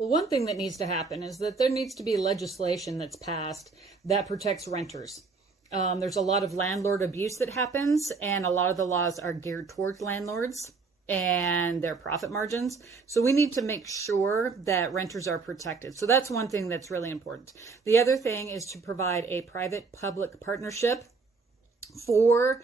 Well, one thing that needs to happen is that there needs to be legislation that's passed that protects renters. There's a lot of landlord abuse that happens, and a lot of the laws are geared towards landlords and their profit margins. So we need to make sure that renters are protected. So that's one thing that's really important. The other thing is to provide a private-public partnership for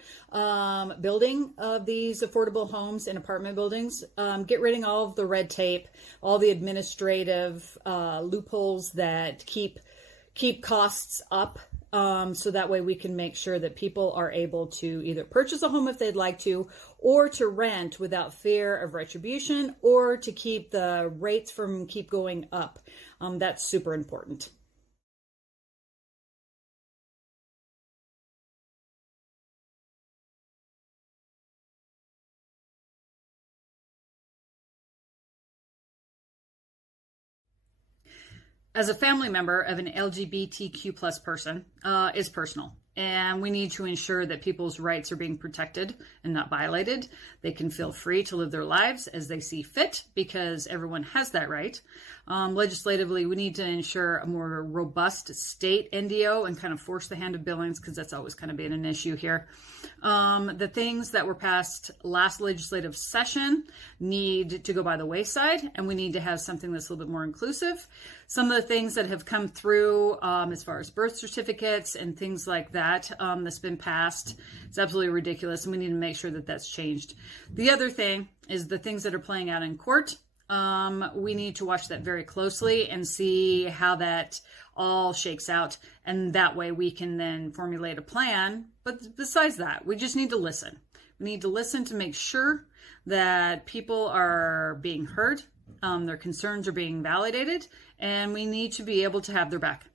building of these affordable homes and apartment buildings. Get rid of all of the red tape, all the administrative loopholes that keep costs up. So that way we can make sure that people are able to either purchase a home if they'd like to, or to rent without fear of retribution, or to keep the rates from keep going up. That's super important. As a family member of an LGBTQ plus person is personal. And we need to ensure that people's rights are being protected and not violated. They can feel free to live their lives as they see fit, because everyone has that right. Legislatively, we need to ensure a more robust state NDO and kind of force the hand of billings, because that's always kind of been an issue here. The things that were passed last legislative session need to go by the wayside, and we need to have something that's a little bit more inclusive. Some of the things that have come through as far as birth certificates and things like that that's been passed, it's absolutely ridiculous, and we need to make sure that that's changed. The other thing is the things that are playing out in court. We need to watch that very closely and see how that all shakes out, and that way we can then formulate a plan. But besides that, we just need to listen. We need to listen to make sure that people are being heard, their concerns are being validated, and we need to be able to have their back.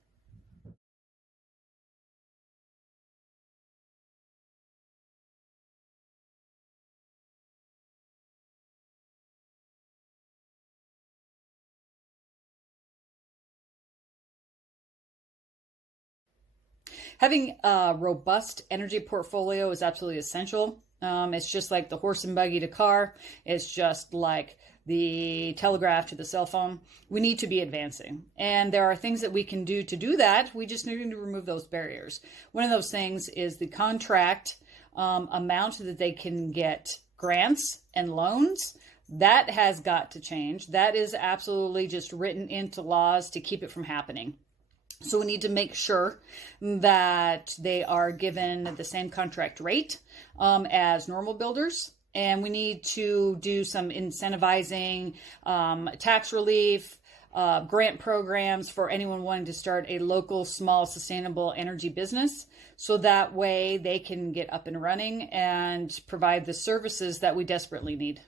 Having a robust energy portfolio is absolutely essential. It's just like the horse and buggy to car. It's just like the telegraph to the cell phone. We need to be advancing. And there are things that we can do to do that. We just need to remove those barriers. One of those things is the contract amount that they can get grants and loans. That has got to change. That is absolutely just written into laws to keep it from happening. So we need to make sure that they are given the same contract rate as normal builders. And we need to do some incentivizing, tax relief, grant programs for anyone wanting to start a local, small, sustainable energy business. So that way they can get up and running and provide the services that we desperately need.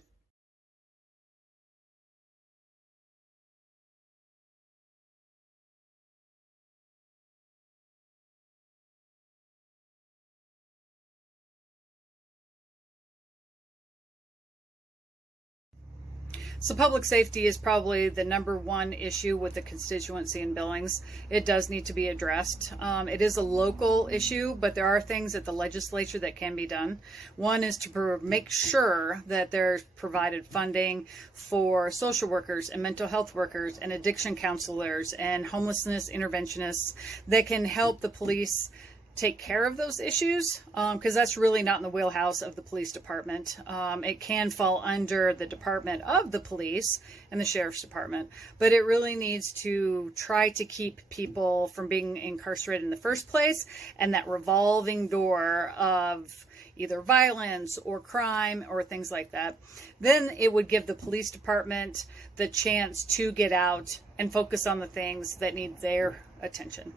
So public safety is probably the number one issue with the constituency in Billings. It does need to be addressed. It is a local issue, but there are things at the legislature that can be done. One is to make sure that there's provided funding for social workers and mental health workers and addiction counselors and homelessness interventionists that can help the police take care of those issues, because that's really not in the wheelhouse of the police department. It can fall under the department of the police and the sheriff's department, but it really needs to try to keep people from being incarcerated in the first place, and that revolving door of either violence or crime or things like that. Then it would give the police department the chance to get out and focus on the things that need their attention.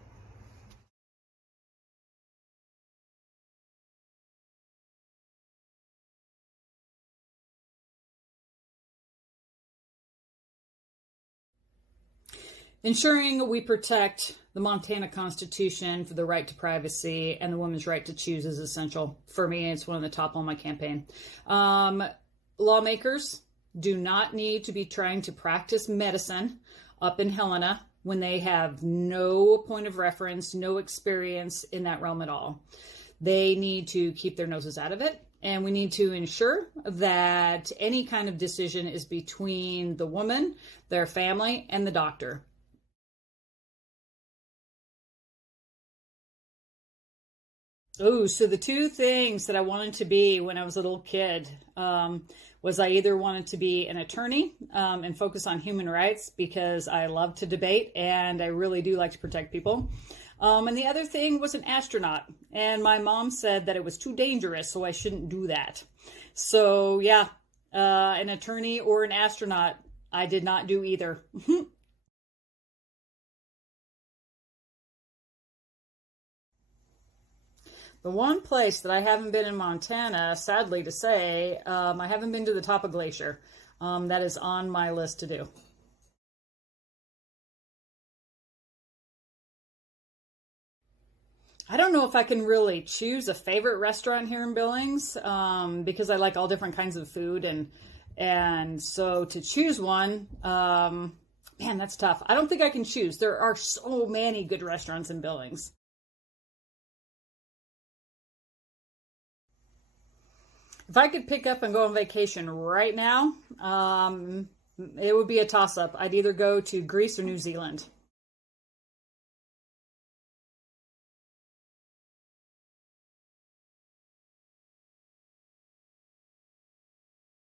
Ensuring we protect the Montana Constitution for the right to privacy and the woman's right to choose is essential. For me, it's one of the top on my campaign. Lawmakers do not need to be trying to practice medicine up in Helena when they have no point of reference, no experience in that realm at all. They need to keep their noses out of it. And we need to ensure that any kind of decision is between the woman, their family, and the doctor. Oh, so the two things that I wanted to be when I was a little kid was I either wanted to be an attorney and focus on human rights because I love to debate and I really do like to protect people. And the other thing was an astronaut. And my mom said that it was too dangerous, so I shouldn't do that. So, yeah, an attorney or an astronaut, I did not do either. The one place that I haven't been in Montana, sadly to say, I haven't been to the top of Glacier. That is on my list to do. I don't know if I can really choose a favorite restaurant here in Billings because I like all different kinds of food, and so to choose one, man, that's tough. I don't think I can choose. There are so many good restaurants in Billings. If I could pick up and go on vacation right now, it would be a toss up. I'd either go to Greece or New Zealand.